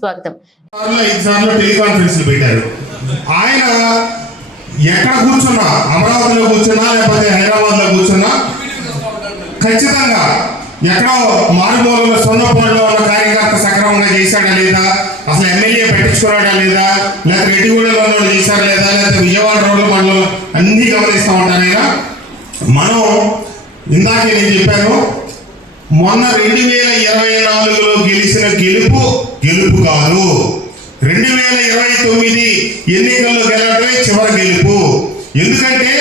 స్వాగతం ఆయన ఎక్కడ కూర్చున్నా అమరావతిలో కూర్చున్నా లేకపోతే హైదరాబాద్లో కూర్చున్నా ఖచ్చితంగా ఎక్కడో మారుమూలలో సొన్నపోడులో ఉన్న కార్యకర్త సక్రమంగా చేశాడా లేదా అసలు ఎమ్మెల్యే పట్టించుకున్నాడా లేదా లేదా రెడ్డిగూడలో ఉన్నోళ్ళు లేదా లేదా విజయవాడ రోడ్ల మండలం అన్ని గమనిస్తూ ఉంటాను మనం ఇందాకే నేను చెప్పాను మొన్న రెండు వేల ఇరవై నాలుగులో గెలిచిన గెలుపు గెలుపు కాదు. రెండు వేల ఇరవై తొమ్మిది ఎన్నికల్లో గెలవడమే చివరి గెలుపు. ఎందుకంటే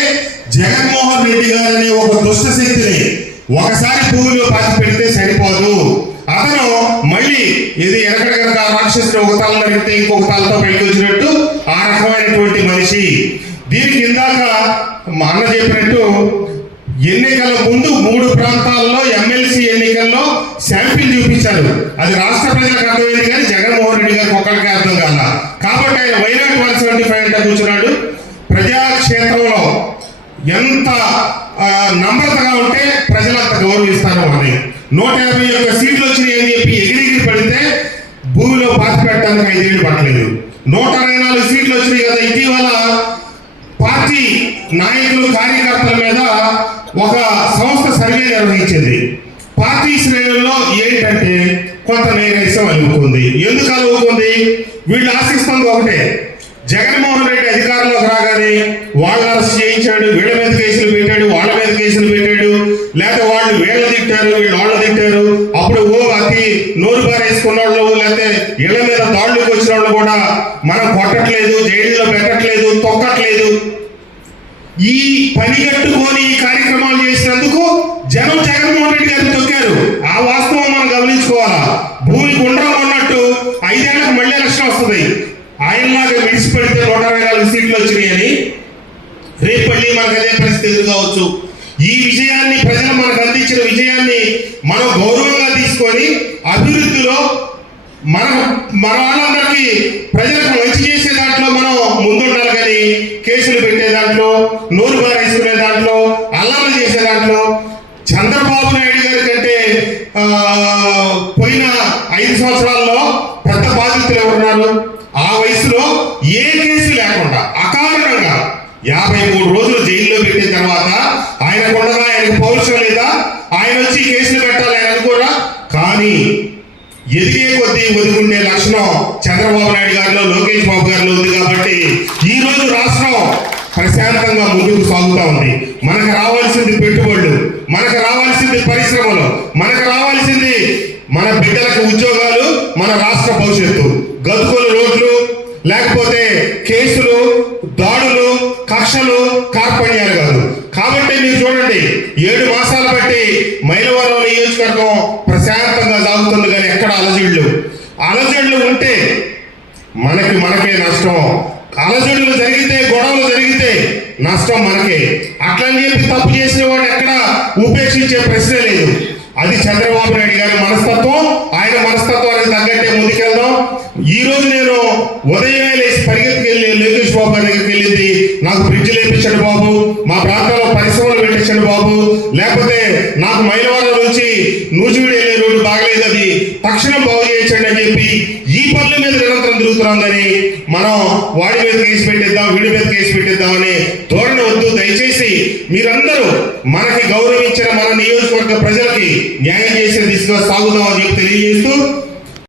జగన్మోహన్ రెడ్డి గారనే ఒక దుష్ట శక్తిని ఒకసారి భూమిలో పాతి పెడితే సరిపోదు. అతను మళ్ళీ ఇది ఎనకడ కనుక రాక్షసుడు ఒక తల నడిపితే ఇంకొక తలతో పెళ్ళి వచ్చినట్టు ఆ రకమైనటువంటి మనిషి. దీనికి ఇందాక మా అన్న చెప్పిన ఎన్నికల ముందు మూడు ప్రాంతాల్లో ఎమ్మెల్సీ ఎన్నికల్లో శాంపిల్ చూపించారు అది రాష్ట్ర ప్రజలకు అర్థమైంది కానీ జగన్మోహన్ రెడ్డి గారికి ఒక్కడికే అర్థం కాల. కాబట్టి ఆయన వైనాట్ వన్ సెవెంటీ ఫైవ్ అంటే కూర్చున్నాడు. ప్రజాక్షేత్రంలో ఎంత నమ్రతగా ఉంటే ప్రజలంత గౌరవిస్తారు అని. నూట యాభై యొక్క సీట్లు వచ్చినాయి అని చెప్పి ఎగిరిగిరి పడితే భూమిలో పాతి పెట్టడానికి ఐదేళ్ళు పడలేదు నూట అరవై నాలుగు సీట్లు వచ్చినాయి కదా ఇటీవల పార్టీ నాయకులు కార్యకర్తల మీద ఒక సంస్థ సర్వే నిర్వహించింది. పార్టీ శ్రేణుల్లో ఏంటంటే కొంత నైరాశ్యం అలుగుతుంది ఎందుకు అలుగుతుంది వీళ్ళు ఆశిస్తుంది ఒకటే. జగన్మోహన్ రెడ్డి అధికారంలోకి రాగానే వాళ్ళ అరెస్ట్ చేయించాడు వీళ్ళ మీద కేసులు పెట్టాడు వాళ్ళ మీద కేసులు పెట్టాడు లేకపోతే వాళ్ళు వీళ్ళ తిట్టారు వీళ్ళు వాళ్ళ తిట్టారు. అప్పుడు ఓ అతి నోరు పారేసుకున్న వాళ్ళు లేకపోతే ఇళ్ళ మీద దాడులకు వచ్చిన వాళ్ళు కూడా మనం కొట్టట్లేదు జైల్లో పెట్టట్లేదు తొక్కట్లేదు. ఈ పని కట్టుకొని ఈ కార్యక్రమాలు చేసినందుకు జగన్మోహన్ రెడ్డి గారు తొక్కారు. ఆ వాస్తవం మనం గమనించుకోవాలా? భూమి గుండ్రం ఉన్నట్టు ఐదేళ్ళకు మళ్ళీ ఎలక్షన్ వస్తుంది. ఆయనలాగా విడిచిపెడితే నూట అరవై నాలుగు సీట్లు వచ్చినాయని రేపు మళ్ళీ మనకు అదే పరిస్థితి ఎదురుకావచ్చు ఈ విజయాన్ని ప్రజలు మనకు అందించిన విజయాన్ని మనం గౌరవంగా తీసుకొని అభివృద్ధిలో మన మన వాళ్ళందరికీ ప్రజలకు మంచి చేసే దాంట్లో మనం ముందుండాలి కానీ కేసులు పెట్టే దాంట్లో నోరు పోయిన ఐదు సంవత్సరాల్లో పెద్ద బాధితులు ఎవరున్నారు ఆ వయసులో ఏ కేసు లేకుండా అకారణంగా యాభై మూడు రోజులు జైల్లో పెట్టిన తర్వాత ఆయన కొండగా ఆయనకు పౌరుషం లేదా? ఆయన వచ్చి కేసులు పెట్టాలి ఆయన అనుకోరా? కానీ ఎదిగే కొద్దీ ఒదుగుండే లక్షణం చంద్రబాబు నాయుడు గారిలో లోకేష్ బాబు గారిలో ఉంది కాబట్టి ఈ రోజు రాష్ట్రం ప్రశాంతంగా ముందుకు సాగుతూ ఉంది. మనకు రావాల్సింది పెట్టుబడులు మనకు రావాల్సింది పరిశ్రమలు మనకు రావాల్సింది మన బిడ్డలకు ఉద్యోగాలు మన రాష్ట్ర భవిష్యత్తు. గతుకుల రోడ్లు లేకపోతే కేసులు దాడులు కక్షలు కార్పణ్యాలు కాదు. కాబట్టి మీరు చూడండి ఏడు మాసాలు బట్టి మైలవరం నియోజకవర్గం ప్రశాంతంగా సాగుతుంది కానీ ఎక్కడ అలజడులు అలజడులు ఉంటే మనకి మనకే నష్టం. అలజడులు జరిగితే గొడవలు జరిగితే నష్టం మనకే. అట్లని చెప్పి తప్పు చేసిన వాడు ఎక్కడ ఉపేక్షించే ప్రశ్నే లేదు. అది చంద్రబాబు నాయుడు గారి మనస్తత్వం. ఆయన మనస్తత్వానికి తగ్గట్టే ముందుకెళ్దాం. ఈ రోజు నేను ఉదయమే లేచి పరిగెత్తుకు వెళ్ళి లోకేష్ బాబు గారి దగ్గరికి వెళ్ళింది. నాకు బ్రిడ్జ్ లేపించండి బాబు. మా ప్రాంతంలో పరిశ్రమలు పెట్టించండి బాబు. లేకపోతే నాకు మైలవరం నుంచి నూజివీడు వెళ్ళే రోడ్డు బాగలేదు అది. తక్షణం బాగు చేయించండి అని చెప్పి నిరంతరం కానీ మనం వాడి మీద కేసు పెట్టేద్దాం వీడి మీద కేసు పెట్టిద్దామని ధోరణి వద్దు. దయచేసి మీరందరూ మనకి గౌరవించిన మన నియోజకవర్గ ప్రజలకి న్యాయం చేసే దిశగా సాగుదామని తెలియజేస్తూ